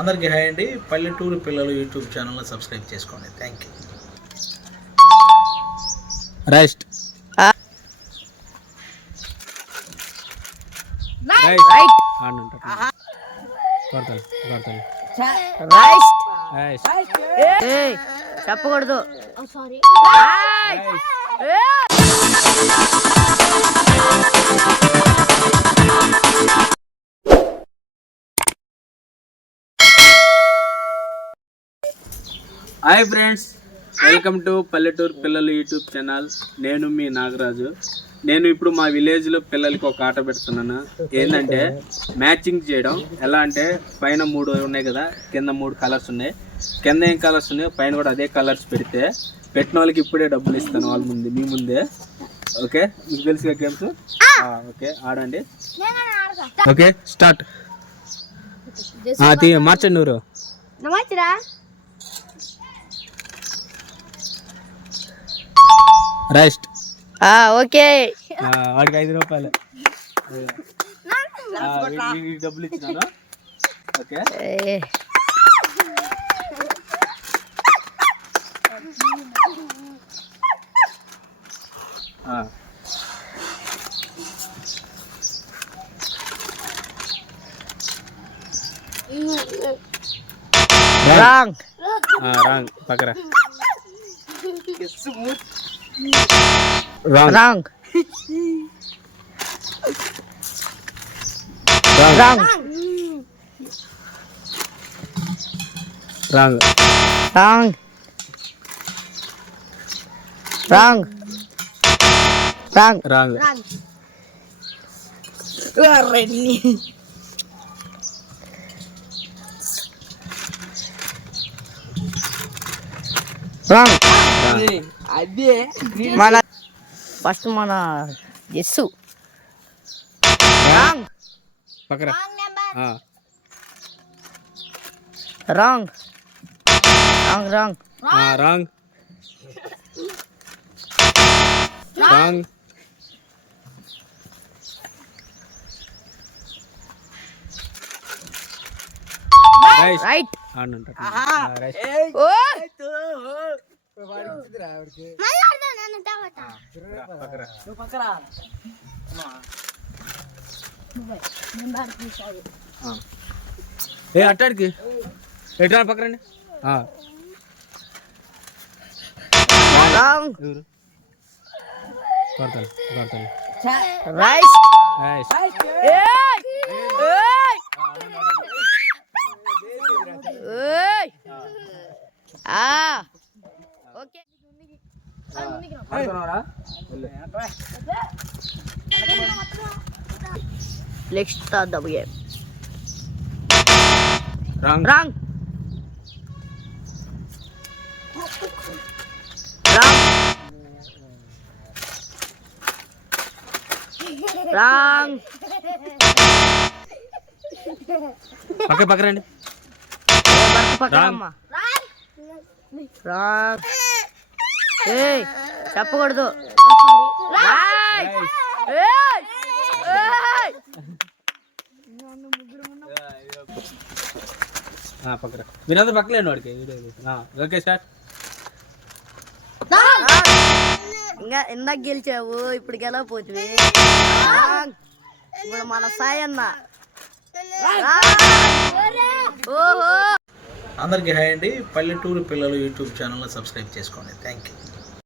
అందరికీ హాయ్ అండి. పల్లెటూరు పిల్లలు యూట్యూబ్ ఛానల్ని సబ్స్క్రైబ్ చేసుకోండి. థ్యాంక్ యూ రైస్ట్ రైట్ చెప్పకూడదు. హాయ్ ఫ్రెండ్స్ వెల్కమ్ టు పల్లెటూరు పిల్లలు యూట్యూబ్ ఛానల్. నేను మీ నాగరాజు. నేను ఇప్పుడు మా విలేజ్లో పిల్లలకి ఒక ఆట పెడుతున్నాను. ఏంటంటే మ్యాచింగ్ చేయడం. ఎలా అంటే పైన మూడు ఉన్నాయి కదా కింద మూడు కలర్స్ ఉన్నాయి. కింద ఏం కలర్స్ ఉన్నాయో? పైన కూడా అదే కలర్స్ పెడితే పెట్టిన వాళ్ళకి ఇప్పుడే డబ్బులు ఇస్తాను వాళ్ళ ముందు మీ ముందే. ఓకే? మీకు తెలుసు గేమ్స్ ఓకే. ఆడండి. Okay start. మార్చండి నమస్తేరా రైట్ ఓకే. వాడికి ఐదు రూపాయలు. డబ్బులు ఇచ్చినాను. ఓకే. రాంగ్. రాంగ్. పక్కరా. ఆ, రాంగ్ పక్కన wrong wrong wrong wrong wrong wrong wrong wrong wrong wrong మన ఫస్ట్ మన ఎస్సు. రాంగ్. పక్కన ఆ, రాంగ్. Wrong wrong. ఆ, రాంగ్. రాంగ్. రైట్. రైట్. తెలియదురా ఆవిడకి. నువ్వు పక్కరా. ఏ అట్టాడికి. ఎట్లా పక్కరండి? Rice. Rice. Next start the game wrong. Wrong. Wrong. Wrong. పక్క పక్కరండి పక్కనమ్మా రాంగ్. ఏయ్ చెప్పకూడదు. మీరందరూ పక్కలేండి వాడికి. వీడియో తీసి. ఆ, ఓకే సార్. ఇంకా ఇందాక గెలిచావు ఇప్పుడు గెలవపోతుంది ఇప్పుడు మన సాయి అన్న ఓహో. అందరికీ హాయ్ అండి. పల్లెటూరు పిల్లలు యూట్యూబ్ ఛానల్ని సబ్స్క్రైబ్ చేసుకోండి. Thank you